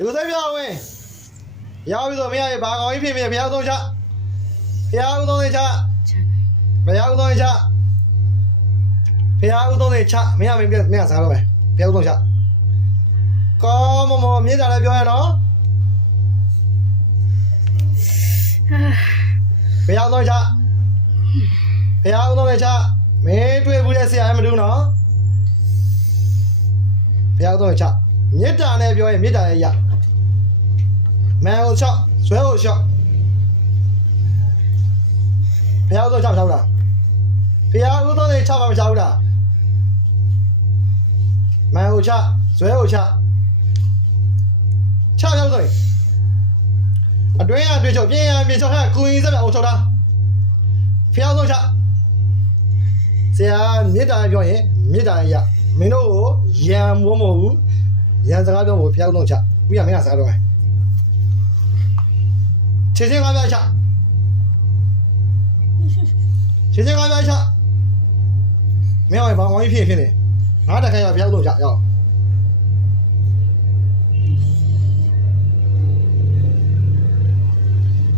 လူစိတ်ပြောင်းဝင်ရောက်ပြီးတော့မရရင်ဘာကောင်ကြီးဖြစ်ဖြစ်ဖျားသုံးချဖျားဦးသုံးချဖျားဦးသုံးချဖျားဦးသုံးချမရမင်းမရစားတော့မယ်ဖျားဦးသုံးချကောမမမြေတာလည်းပြောရနော်ဖျားဦးသုံးချဖျားဦးသုံးချမင်းတွေ့ဘူးတဲ့ဆရာမတူနော်ဖျားဦးသုံးချမြေတာနဲ့ပြောရင်မြေတာရဲ့ရမဲဟိုချဆွဲဟိုချဖျားဦးသုံးချမချဘူးလားဖျားဦးသုံးချမချဘူးလားမဲဟိုချဆွဲဟိုချချရောက်ဆိုအတွင်းအတွေ့ချုပ်ပြင်းရမြေချောက်ခါကိုရင်စက်အောင်ချောက်တာဖျားဆုံးချဆရာမြေတာပြောရင်မြေတာရမင်းတို့ကိုရံမိုးမဟုတ်ဘူးရံစကားပြောဖို့ဖျားဆုံးချပြီးရမင်းကစကားတော့ခြေချင်းကားပြချခြေချင်းကားပြချမင်းကဘာဝင်ဖြစ်နေငါတက်ခိုင်းရဖျားဆုံးချရောက်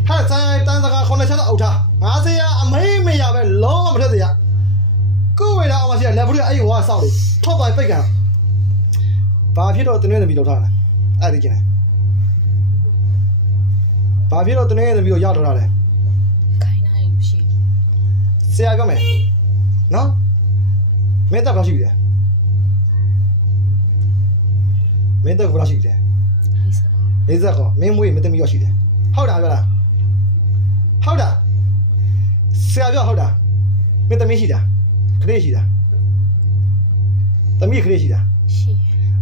ဟဲ့ဆိုင်တန်းစကား9ချက်အုပ်ထားငါစေရအမေးမေးရပဲလုံးဝမထက်စေရကိုဝေလာအောင်မရှိရလက်ဘူးအဲ့ဒီဟိုကစောက်လေထောက်ပါပိတ်ကန်ဘာဖြစ်တော့တင်းနေသမီးလောက်ထားလဲအဲ့ဒီကျင်တယ်ဘာဖြစ်တော့တင်းနေသမီးကိုရောက်တော့တာလဲခိုင်းနိုင်မရှိဆရာပြောမယ်နော်မင်းတက်ဘာရှိပြီလဲမင်းတက်ဘာရှိပြီလဲလေးစက်ကောမင်းမွေးမသမီးရောက်ရှိတယ်ဟုတ်တာပြောလားဟုတ်တာဆရာပြောဟုတ်တာမင်းသမီးရှိတာခလေးရှိတာသမီးခလေးရှိတာရှိ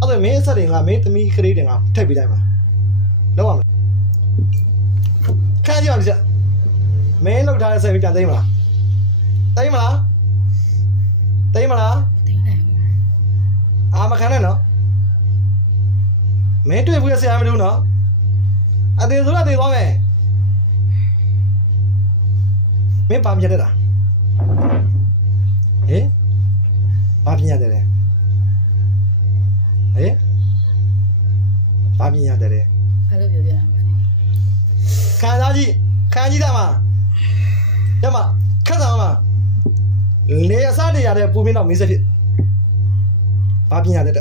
အဲ့တော့မင်းအဆက်တွေကမင်းသမီးခလေးတွေကထည့်ပေးလိုက်မှာလောက်အောင်ခါကြည့်အောင်ကြည့်မင်းလောက်ထားတဲ့ဆက်ပြီးပြန်သိမ်းမလားသိမ်းမလားသိမ်းမလားသိနိုင်အာမခံနဲ့နော်မင်းတွေ့ဘူးဆရာမလို့နော်အသေးဆိုတော့သေသွားမယ်မင်းဘာမြင်တဲ့လားဟင်ဘာမြင်ရတယ်လဲဟင်ဘာမြင်ရတယ်လဲဘာလို့ပြောပြရမှာလဲခံစားကြည့်ခံကြည့်တာမှာရမခက်တာမှာလေအစားတွေရတဲ့ပူမင်းတော့မင်းစဖြစ်ဘာမြင်ရတဲ့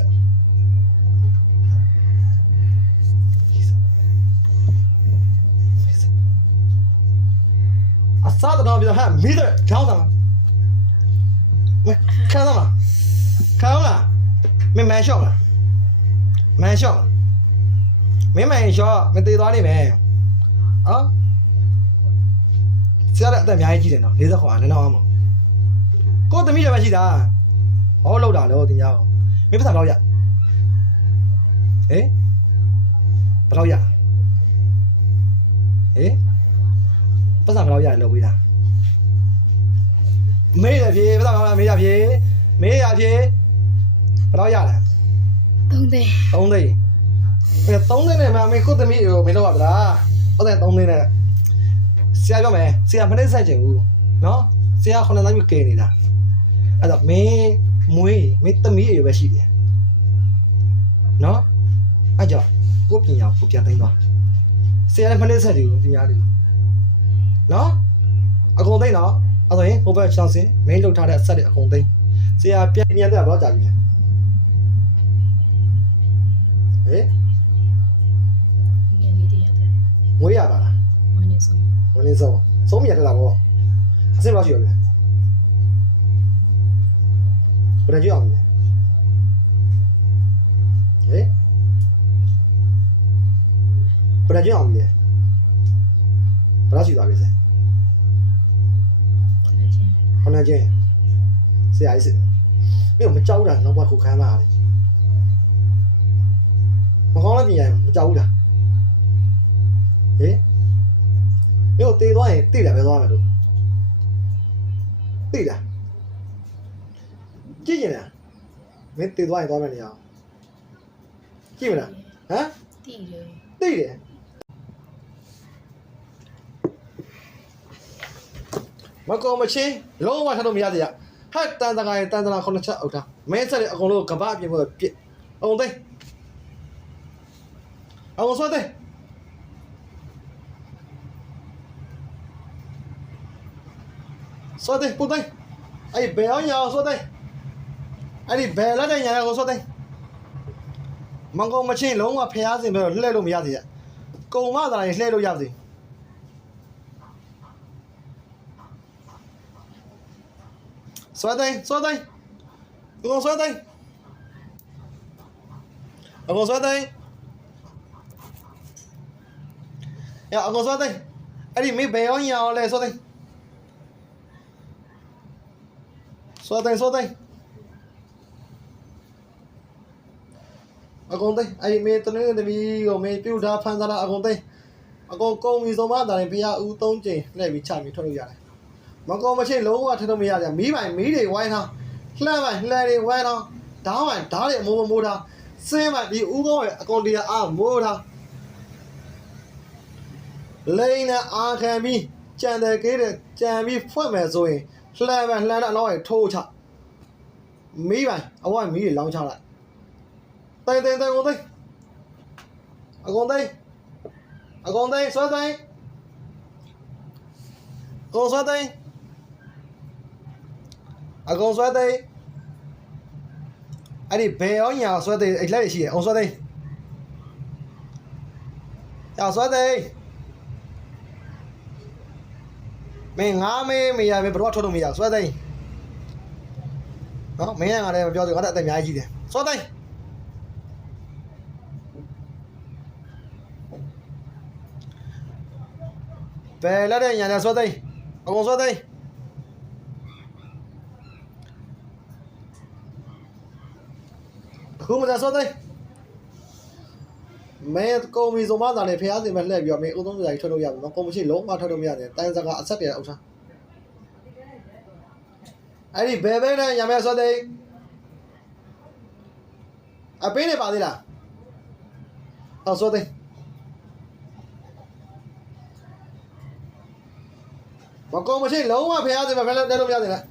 အစားတော့ပြောဟာမိတဲ့ကြောင်းတာခံတော့လားခံလားမင်းမန်ရှော့လားမန်ရှော့မင်းမန်ရှော့မသေးသွားနေမယ်ဟောဆရာကအသက်အများကြီးကြီးတယ်နော်40ခေါ်အနေနဲ့အောင်မကိုသမီးတွေပဲရှိတာဟောလောက်တာလို့တင်ကြအောင်မင်းပတ်စံတော့ရဟင်ဘယ်တော့ရဟင်ပတ်စံဘယ်တော့ရလို့ဝေးတာမေးရဖြေပတ်စံဘယ်တော့မေးရဖြေမေးရဖြေဘယ်တော့ရလဲ3သိန်း3သိန်း3သိန်းနဲ့မင်းကိုသမီးကိုမင်းလောက်ရပါလားဟုတ်တယ်3သိန်းနဲ့ဆရာပြောမယ်ဆရာမနေ့ဆက်ချင်ဘူးနော်ဆရာ9သိန်းကိုကဲနေတာအဲ့တော့မင်းမွေးမင်းသမီးအရွယ်ပဲရှိတယ်နော်အဲ့ကြောင့်ကိုပညာကိုပြန်သိမ်းသွားဆရာလည်းမနေ့ဆက်တယ်ကိုပညာတယ်နော်အကုန်သိမ်းတော့အဲ့ဆိုရင်ဟိုဘက်ချောင်းစင်မင်းလောက်ထားတဲ့အဆက်တွေအကုန်သိမ်းဆရာပြန်ပြန်တက်တော့ကြာပြီဟဲ့ငယ်လေးတည်းရတယ်ငွေရပါလားဝင်နေဆုံးမြတ်လာပေါ့အစစ်ပါရှိရပြီဘယ်ကြည့်အောင်လဲဟဲ့ဘယ်ကြည့်အောင်လဲဘယ်ရှိသွားပြီစခဏချင်းဆရာကြီးစစ်မင်းမကြောက်တာနောက်ဘက်ကိုခမ်းလာတယ်မကောင်းလည်းပြင်ရမကြောက်ဘူးလားဟင်မြို့တေးသွားရင်တိတယ်ပဲသွားမယ်လို့တိလားကြည့်ရင်လားမင်းတေးသွားရင်သွားမယ်နေအောင်ကြည့်မလားဟမ်တိတယ်မကောမချင်းလုံးဝထားလို့မရသေးရဟတ်တန်တကားတန်တနာ9ချက်အုပ်ထားမဲဆက်တဲ့အကုန်လုံးကဘာအပြင်ပေါ်ပြစ်အောင်သိ အကုန်ဆွဲသိမ်းဆွဲသိမ်းပုတ်သိမ်းအဲ့ဒီဘယ်အောင်ရအောင်ဆွဲသိမ်းအဲ့ဒီဘယ်လက်တဲ့ညာကိုဆွဲသိမ်းမကုံမချင်းလုံးဝဖျားစင်ပဲလှည့်လို့မရသေးရကုံမသာရင်လှည့်လို့ရသေးဆွဲသိမ်းဆွဲသိမ်းအကုန်ဆွဲသိမ်းအကုန်ဆွဲသိမ်းရအကုန်ဆွဲသိမ်းအဲ့ဒီမေးဘယ်အောင်ရအောင်လဲဆွဲသိမ်းဆွဲသိမ်းဆွဲသိမ်းအကုန်သိမ်းအဲ့ဒီမေးတနင်္ဂနွေကိုမေးပြုတ်ထားဖန်စားတာအကုန်သိမ်းအကုန်ကုံပြီဆိုမှဒါရင်ဖျားဦး၃ကြိမ်လှည့်ပြီးချပြီးထွက်လို့ရတယ်မကုံမချင်းလုံးဝထလို့မရကြမီးပိုင်မီးတွေဝိုင်းထားလှမ်းပိုင်လှဲတွေဝိုင်းထားဓားပိုင်ဓားတွေအမိုးမိုးထားစင်းပိုင်ဒီဦးကုန်းရဲ့အကုန်တရားအားမိုးထားလိန်နဲ့အာခံပြီးကြံတယ်ကေးတယ်ကြံပြီးဖွက်မယ်ဆိုရင်လှမ်းပိုင်လှမ်းတဲ့အနောက်ရဲ့ထိုးချမီးပိုင်အဝိုင်းမီးတွေလောင်းချလိုက်တိန်ကုန်သိမ်းအကုန်သိမ်းအကုန်သိမ်းဆွဲသိမ်းအကုန်ဆွဲသိမ်းအကုန်ဆွဲသိမ်းအဲ့ဒီဘယ်အောင်ညာဆွဲသိမ်းအဲ့လက်ရရှိတယ်အောင်ဆွဲသိမ်းရဆွဲသိမ်းမင်းငါမေးမရပဲဘရောထွက်လို့မရဆွဲသိမ်းနော်မင်းကငါလည်းမပြောသေးငါတက်အသက်အများကြီးတယ်ဆွဲသိမ်းဘယ်လက်တဲ့ညာနဲ့ဆွဲသိမ်းအကုန်ဆွဲသိမ်းခုမသာဆွဲသိမ်းမဲကုံမီဆိုမှသာလေဖျားစင်မဲ့လှည့်ပြီးတော့မင်းအုံသုံးစာကြီးထွက်လို့ရမှာနော်ကုံမရှိလုံးဝထွက်လို့မရတယ်တိုင်းစကားအဆက်ပြန်အုပ်ထားအဲ့ဒီဘယ်ဘဲနဲ့ညာမဲဆွဲသိမ်းအပေးနေပါသေးလားအောင်ဆွဲသိမ်းမကုံမရှိလုံးဝဖျားစင်မဲ့ဖျားလို့တဲလို့မရသေးလား